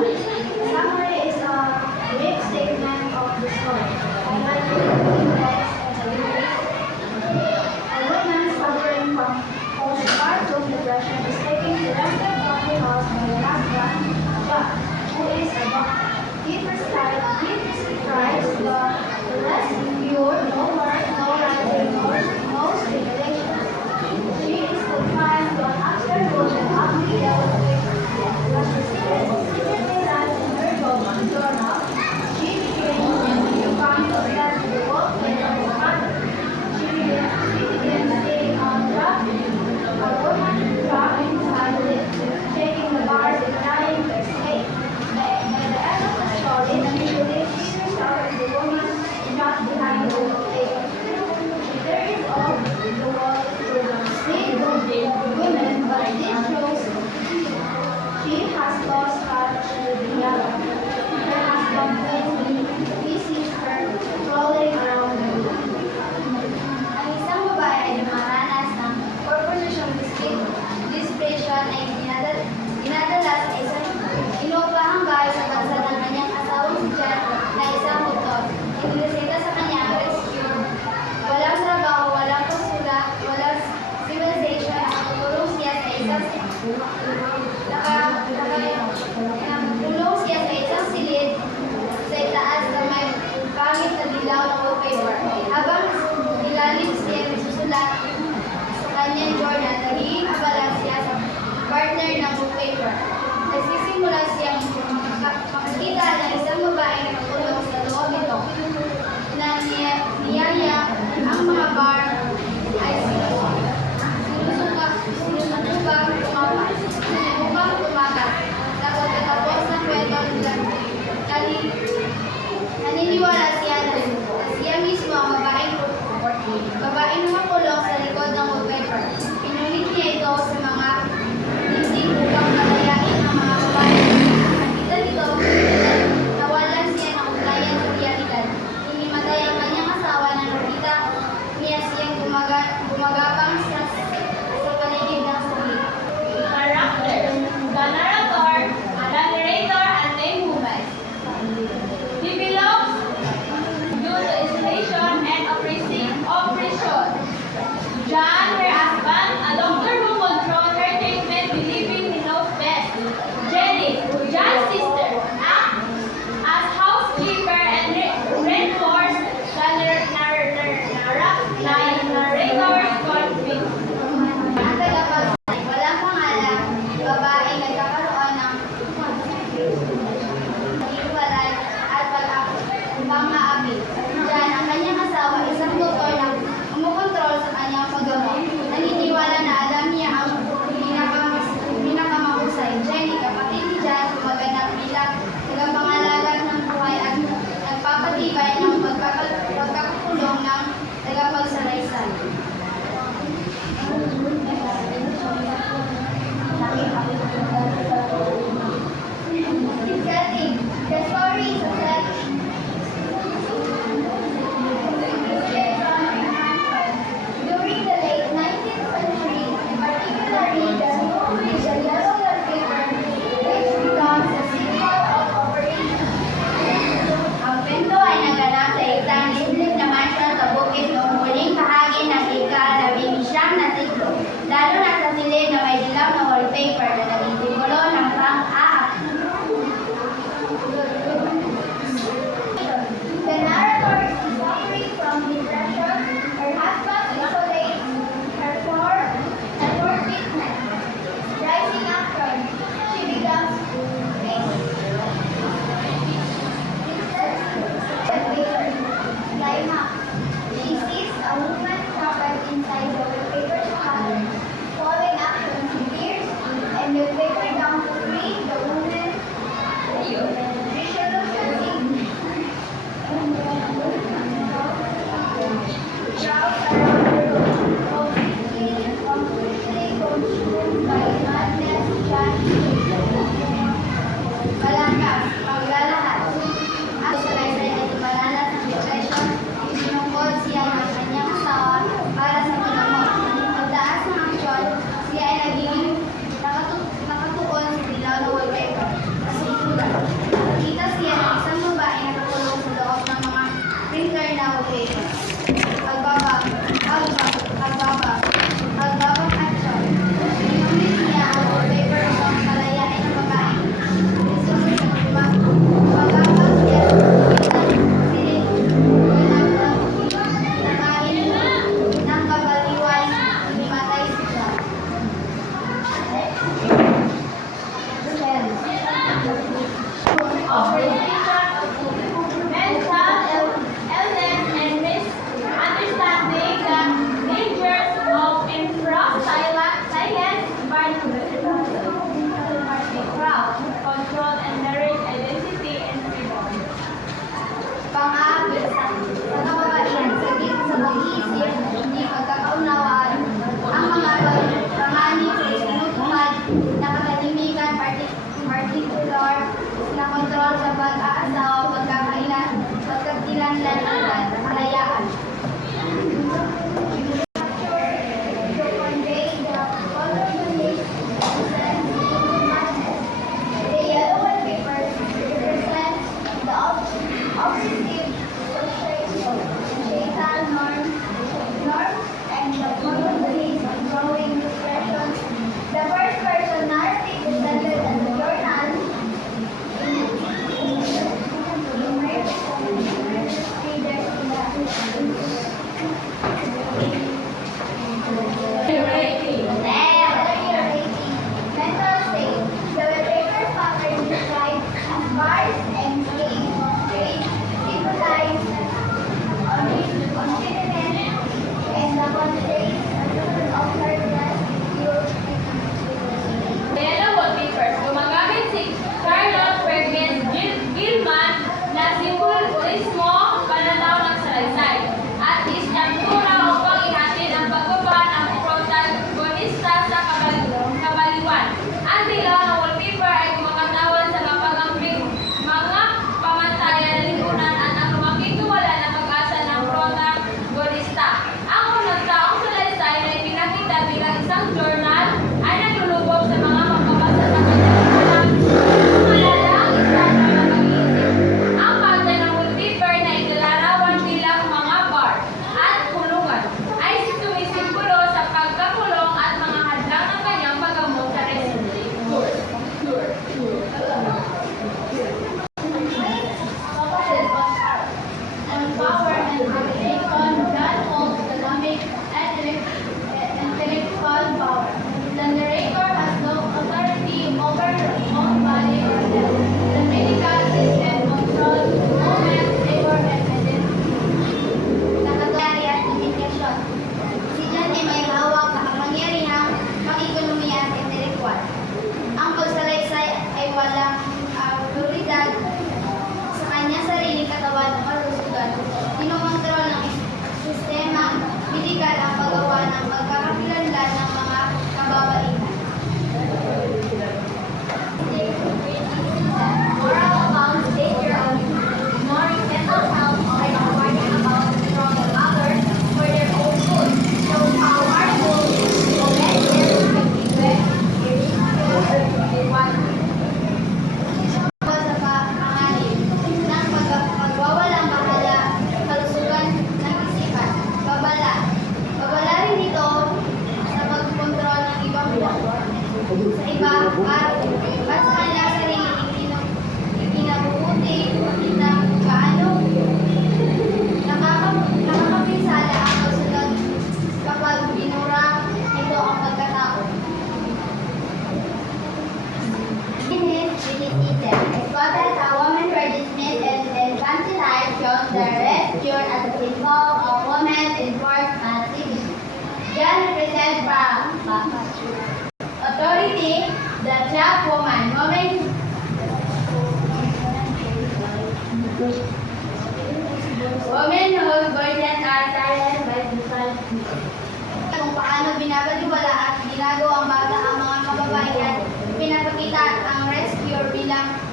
Summary is a brief statement of the story, highlighting the events and the lyrics. A woman suffering from postpartum depression is taken to rented family house by her husband, John, who is a doctor. He prescribes the less pure, no work, no writing, no stimulation. She is confined to an upstairs room and ugly yellow paper. As she secretly writes in her journal, she became obsessed with the wallpaper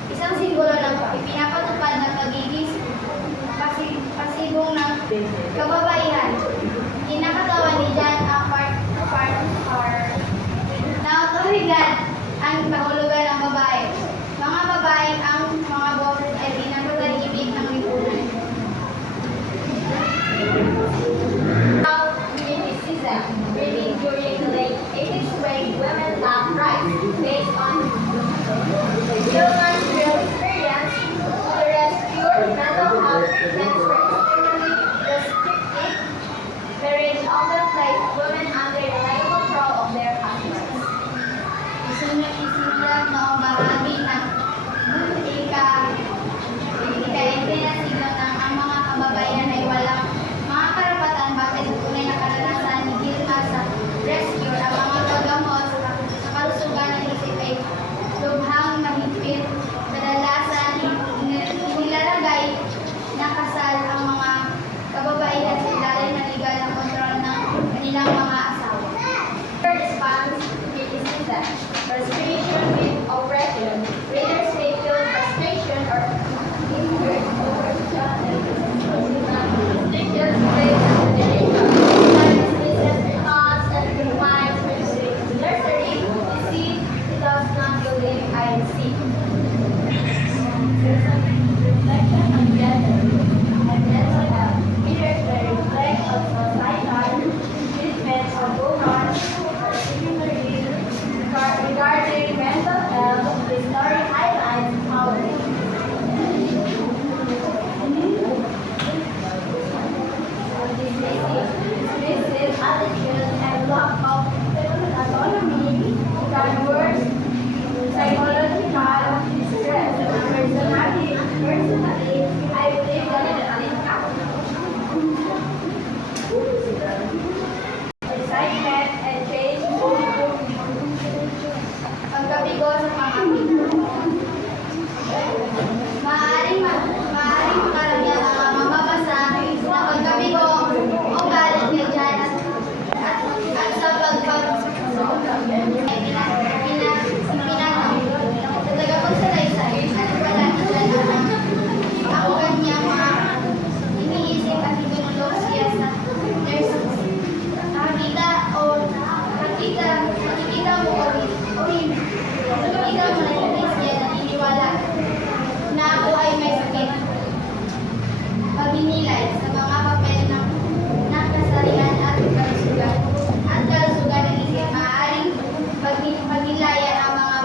Isang simbolo ng ipinapatupad ng pagiging pasibong ng kababaihan. Kinakatawan ni John A. na otoridad ang kahulugan ng babae. Mga babae ang mga boses ay pinapatahimik ng lipunan. Now, criticism really during the late 80s when women lacked rights based on human real experience to rescue mental health trends were extremely restrictive. Marriage often placed women under the legal control of their husbands. Isinulat noong bahagi ng ika-18 na siglo nang ang mga kababaihan ay walang mga karapatan bakit tunay na karanasan ni Gilma sa rescue ang mga paggamot sa kalusugan ng isip ay lubhang mahigpit. Kadalasan nilalagay na kasal ang mga kababaihan sa ilalim ng legal na kontrol ng kanilang mga asawa. Response to criticism. Frustration with oppression. Readers may feel frustration or anger over restrictions placed on the nation. Sometimes business costs and compliance with nursery deceit does not believe I see. Reflection on gender and mental health. Readers may reflect on societal treatments of women, particularly regarding mental health. The story highlights how dismissive attitudes and lack of autonomy can worsen psychological distress. Personally, I believe that excitement and change pagkabigo sa mga pito. Maaaring makaramihan ang mga mababasa na pagkabigo o galit kay Jan at sa tagapagsalaysay at wala ang kanyang mga iniisip at itinulog siya sa nurses. Makikita mo o hindi. Makikita mo na hindi siya naniniwala na ako ay may sakit. Paghinilay sa mga papel ng kasarian at kalusugan ng isip, maaaring paghilayan ang mga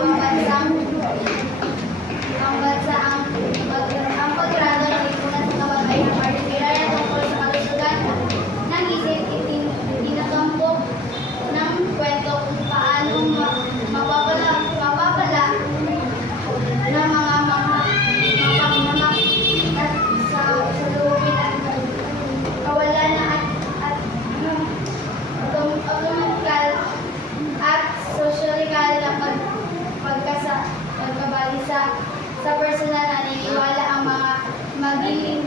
ang paggrado ng lipunan sa kababaihan, particularly tungkol sa kalusugan ng isip, itinatampok ng kwento kung paano mapapala ng mga mapagmamak at sa lubin at kawalan at automatikal at sosyal na pagkabalisa sa personal na naniniwala ang mga magili